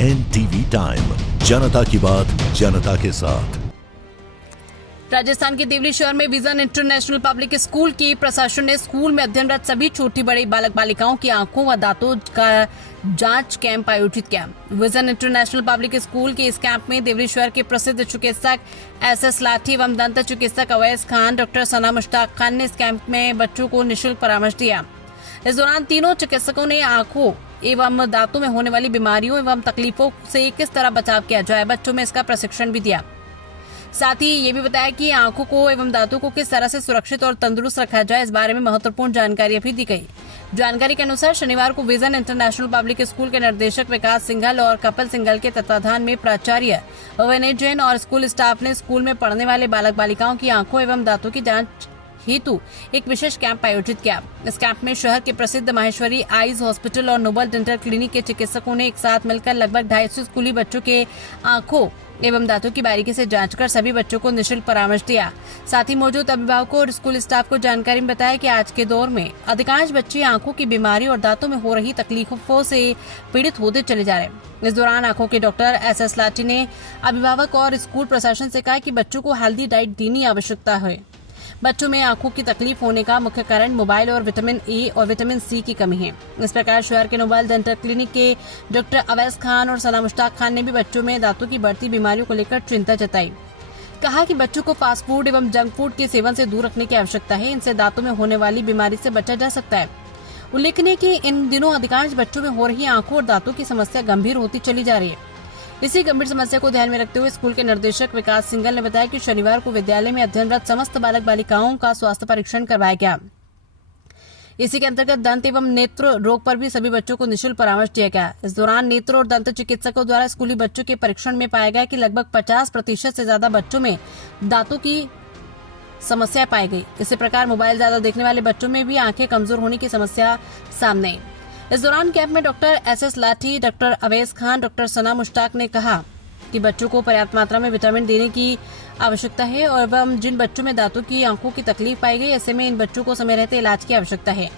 NTV time, जनता की बात जनता के साथ। राजस्थान के देवली शहर में विजन इंटरनेशनल पब्लिक स्कूल की प्रशासन ने स्कूल में अध्ययनरत सभी छोटी बड़ी बालक बालिकाओं की आंखों व दांतों का जांच कैंप आयोजित किया। विजन इंटरनेशनल पब्लिक स्कूल के इस कैंप में देवली शहर के प्रसिद्ध चिकित्सक SS लाठी एवं दंत चिकित्सक अवैस खान, डॉक्टर सना मुश्ताक खान ने इस कैंप में बच्चों को निःशुल्क परामर्श दिया। इस दौरान तीनों चिकित्सकों ने आंखों एवं दांतों में होने वाली बीमारियों एवं तकलीफों से किस तरह बचाव किया जाए, बच्चों में इसका प्रशिक्षण भी दिया। साथ ही ये भी बताया कि आंखों को एवं दांतों को किस तरह से सुरक्षित और तंदुरुस्त रखा जाए, इस बारे में महत्वपूर्ण जानकारी भी दी गई। जानकारी के अनुसार शनिवार को विजन इंटरनेशनल पब्लिक स्कूल के निर्देशक विकास सिंघल और कपिल सिंघल के तत्वाधान में प्राचार्य विनय जैन और स्कूल स्टाफ ने स्कूल में पढ़ने वाले बालक बालिकाओं की आंखों एवं दांतों की जांच हेतु एक विशेष कैंप आयोजित किया। इस कैंप में शहर के प्रसिद्ध माहेश्वरी आईज हॉस्पिटल और नोबल डेंटल क्लिनिक के चिकित्सकों ने एक साथ मिलकर लगभग 250 स्कूली बच्चों के आंखों एवं दांतों की बारीकी से जांच कर सभी बच्चों को निःशुल्क परामर्श दिया। साथ ही मौजूद अभिभावकों और स्कूल स्टाफ को जानकारी में बताया कि आज के दौर में अधिकांश बच्चे आंखों की बीमारी और दांतों में हो रही तकलीफों से पीड़ित होते चले जा रहे हैं। इस दौरान आंखों के डॉक्टर SS लाठी ने अभिभावक और स्कूल प्रशासन से कहा कि बच्चों को हेल्दी डाइट देनी आवश्यकता है। बच्चों में आंखों की तकलीफ होने का मुख्य कारण मोबाइल और विटामिन A और विटामिन C की कमी है। इस प्रकार शहर के नोबल डेंटल क्लिनिक के डॉक्टर अवैस खान और सना मुश्ताक खान ने भी बच्चों में दांतों की बढ़ती बीमारियों को लेकर चिंता जताई। कहा कि बच्चों को फास्ट फूड एवं जंक फूड के सेवन से दूर रखने की आवश्यकता है, इनसे दांतों में होने वाली बीमारी से बचा जा सकता है। उल्लेखनीय कि इन दिनों अधिकांश बच्चों में हो रही आंखों और दांतों की समस्या गंभीर होती चली जा रही है। इसी गंभीर समस्या को ध्यान में रखते हुए स्कूल के निर्देशक विकास सिंघल ने बताया कि शनिवार को विद्यालय में अध्ययनरत समस्त बालक बालिकाओं का स्वास्थ्य परीक्षण करवाया गया। इसी के अंतर्गत दंत एवं नेत्र रोग पर भी सभी बच्चों को निःशुल्क परामर्श दिया गया। इस दौरान नेत्र और दंत चिकित्सकों द्वारा स्कूली बच्चों के परीक्षण में पाया गया कि लगभग 50% से ज्यादा बच्चों में दांतों की समस्या पाई गई। इसी प्रकार मोबाइल ज्यादा देखने वाले बच्चों में भी आंखें कमजोर होने की समस्या सामने आई। इस दौरान कैंप में डॉक्टर SS लाठी, डॉक्टर अवैस खान, डॉक्टर सना मुश्ताक ने कहा कि बच्चों को पर्याप्त मात्रा में विटामिन देने की आवश्यकता है और एवं जिन बच्चों में दांतों की आंखों की तकलीफ पाई गई, ऐसे में इन बच्चों को समय रहते इलाज की आवश्यकता है।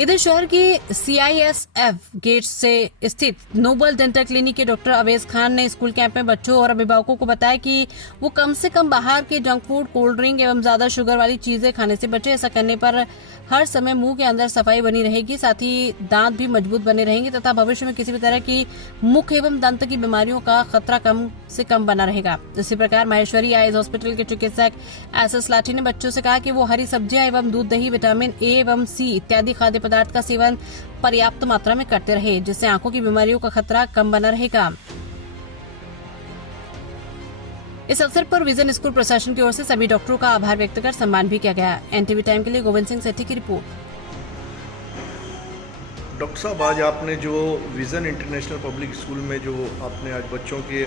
इधर शहर की CISF गेट से स्थित नोबल डेंटल क्लिनिक के डॉक्टर अवैस खान ने स्कूल कैंप में बच्चों और अभिभावकों को बताया कि वो कम से कम बाहर के जंक फूड, कोल्ड ड्रिंक एवं ज्यादा शुगर वाली चीजें खाने से बचे। ऐसा करने पर हर समय मुंह के अंदर सफाई बनी रहेगी, साथ ही दांत भी मजबूत बने रहेंगे तथा भविष्य में किसी भी तरह की मुख एवं दंत की बीमारियों का खतरा कम से कम बना रहेगा। इसी प्रकार माहेश्वरी आईज हॉस्पिटल के चिकित्सक SS लाठी ने बच्चों से कहा कि वो हरी सब्जियां एवं दूध, दही, विटामिन A एवं C इत्यादि खाद्य पदार्थ का सेवन पर्याप्त मात्रा में करते रहे, जिससे आंखों की बीमारियों का खतरा कम बना रहेगा। इस अवसर पर विजन स्कूल प्रशासन की ओर से सभी डॉक्टरों का आभार व्यक्त कर सम्मान भी किया गया। NTV टाइम के लिए गोविंद सिंह सेठी की रिपोर्ट। डॉक्टर साहब, आज आपने जो विजन इंटरनेशनल पब्लिक स्कूल में जो आपने आज बच्चों के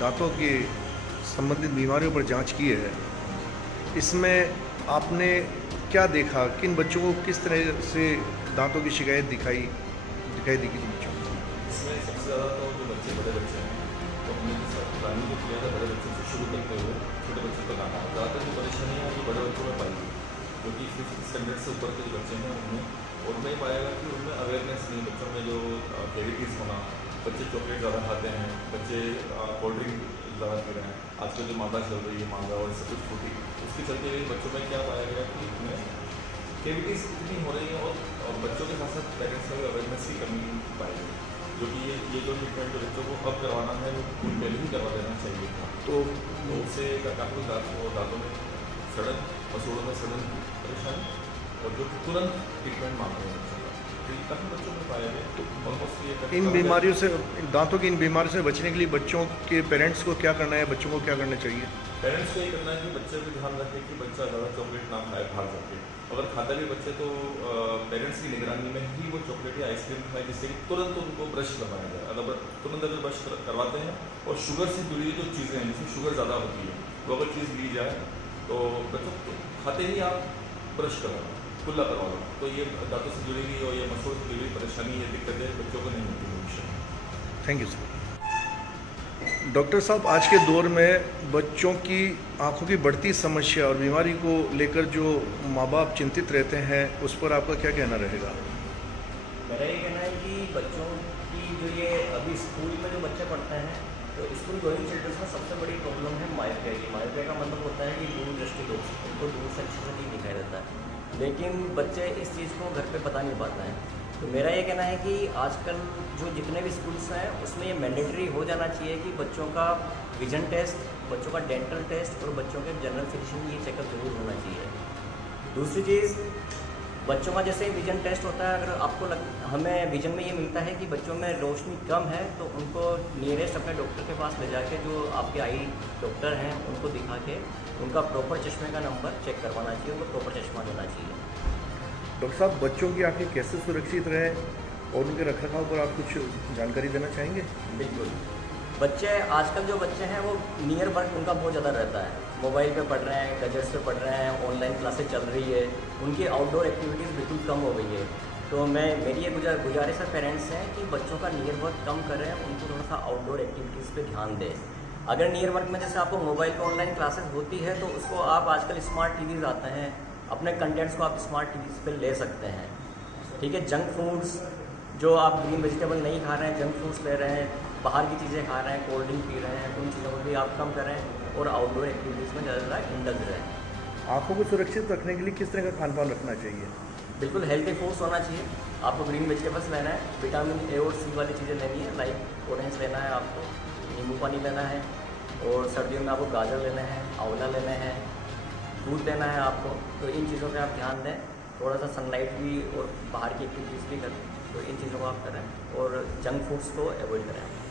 दांतों के संबंधित बीमारियों पर जांच की है, इसमें आपने क्या देखा? किन बच्चों को किस तरह से दांतों की शिकायत दिखाई दी कि बच्चों को? इसमें सबसे ज़्यादा तो जो बच्चे बड़े बच्चे हैं तो हमने प्लानिंग जो किया था बड़े बच्चों से शुरू करते हुए छोटे बच्चों तक आना। ज़्यादातर जो परेशानियाँ हैं वो बड़े बच्चों में पाई गई, क्योंकि 5th स्टैंडर्ड से ऊपर के जो बच्चे हैं उनमें पाएगा कि उनमें अवेयरनेस नहीं, बच्चों में जो कैविटीज़ होना, बच्चे चॉकलेट ज़्यादा खाते हैं, बच्चे कोल्ड ड्रिंक ज़्यादा पी रहे हैं। आजकल जो मांगा चल रही है, मांगा और सब कुछ फ्रूटी, उसके चलते हुए बच्चों में क्या पाया गया कि उनमें कैविटीज़ इतनी हो रही है और बच्चों के साथ साथ पेरेंट्स में भी अवेयरनेस की कमी पाई गई, जो कि ये जो ट्रीटमेंट जो बच्चों को अब करवाना है वो पहले ही करवा देना चाहिए था। तो उससे काफ़ी दांतों में सड़न, मसूड़ों में सड़न परेशानी और जो तुरंत ट्रीटमेंट मांग रहे हैं काफ़ी बच्चों में पाया गया। तो ऑलमोस्ट ये इन बीमारियों से, दांतों की इन बीमारियों से बचने के लिए बच्चों के पेरेंट्स को क्या करना है, बच्चों को क्या करना चाहिए? पेरेंट्स को ये करना है कि बच्चे को ध्यान रखें कि बच्चा ज़्यादा चॉकलेट ना खाए बाहर जाके। अगर खाता भी बच्चे तो पेरेंट्स की निगरानी में ही वो चॉकलेट या आइसक्रीम खाए, जिससे कि तुरंत उनको ब्रश करवाया जाए। अगर ब्रश करवाते हैं और शुगर से जुड़ी जो चीज़ें हैं जिसमें शुगर ज़्यादा होती है वो अगर चीज़ ली जाए तो बच्चों खाते ही आप ब्रश करवाओ, कुल्ला करवा लो, तो ये दांतों से जुड़ी हुई और ये मसूड़ से जुड़ी हुई परेशानी, ये दिक्कतें बच्चों को नहीं होती भविष्य में। Thank you sir. डॉक्टर साहब, आज के दौर में बच्चों की आंखों की बढ़ती समस्या और बीमारी को लेकर जो माँ बाप चिंतित रहते हैं, उस पर आपका क्या कहना रहेगा? मेरा ये कहना है कि बच्चों स्कूल में जो बच्चे पढ़ते हैं तो स्कूल गोइंग चिल्ड्रंस में सबसे बड़ी प्रॉब्लम है मायोपिया की। मायोपिया का मतलब होता है कि दूर दृष्टि दोष, उनको दूर से अच्छे से नहीं दिखाई देता है, लेकिन बच्चे इस चीज़ को घर पे बता नहीं पाते हैं। तो मेरा ये कहना है कि आजकल जो जितने भी स्कूल्स हैं उसमें ये मैंडेटरी हो जाना चाहिए कि बच्चों का विजन टेस्ट, बच्चों का डेंटल टेस्ट और बच्चों के जनरल फिजिशियन ये चेकअप जरूर होना चाहिए। दूसरी चीज़, बच्चों का जैसे विजन टेस्ट होता है, अगर आपको हमें विजन में ये मिलता है कि बच्चों में रोशनी कम है तो उनको नियरेस्ट अपने डॉक्टर के पास ले जाके, जो आपके आई डॉक्टर हैं उनको दिखा के उनका प्रॉपर चश्मे का नंबर चेक करवाना चाहिए, उनको प्रॉपर चश्मा देना चाहिए। डॉक्टर साहब, बच्चों की आंखें कैसे सुरक्षित रहे और उनके रखरखाव पर आप कुछ जानकारी देना चाहेंगे? बिल्कुल। बच्चे आजकल जो बच्चे हैं वो नियर वर्क उनका बहुत ज़्यादा रहता है, मोबाइल पे पढ़ रहे हैं, गैजेट्स पे पढ़ रहे हैं, ऑनलाइन क्लासेस चल रही है, उनकी आउटडोर एक्टिविटीज़ बिल्कुल कम हो गई है। तो मेरी ये गुजारिश है पेरेंट्स हैं कि बच्चों का नियर वर्क कम करें, उनको थोड़ा सा आउटडोर एक्टिविटीज़ पे ध्यान दें। अगर नियर वर्क में जैसे आपको मोबाइल पर ऑनलाइन क्लासेस होती है तो उसको आप आजकल स्मार्ट टीवीज़ आते हैं, अपने कंटेंट्स को आप स्मार्ट टीवीज़ पे ले सकते हैं। ठीक है, जंक फूड्स जो आप ग्रीन वेजिटेबल नहीं खा रहे हैं, जंक फूड्स ले रहे हैं, बाहर की चीज़ें खा रहे हैं, कोल्ड ड्रिंक पी रहे हैं, उन चीज़ों को भी आप कम करें और आउटडोर एक्टिविटीज़ में ज़्यादा इंडल्ज रहें। आँखों को सुरक्षित रखने के लिए किस तरह का खान पान रखना चाहिए? बिल्कुल हेल्दी फूड्स होना चाहिए। आपको ग्रीन वेजिटेबल्स लेना है, विटामिन ए और सी वाली चीज़ें लेनी है, लाइक ऑरेंज लेना है, आपको नींबू पानी लेना है, और सर्दियों में आपको गाजर लेना है, आंवला लेना है, दूध लेना है आपको। तो इन चीज़ों पे आप ध्यान दें, थोड़ा सा सनलाइट भी और बाहर की एक्टिविटीज़ भी करें, तो इन चीज़ों को आप करें और जंक फूड्स को अवॉइड करें।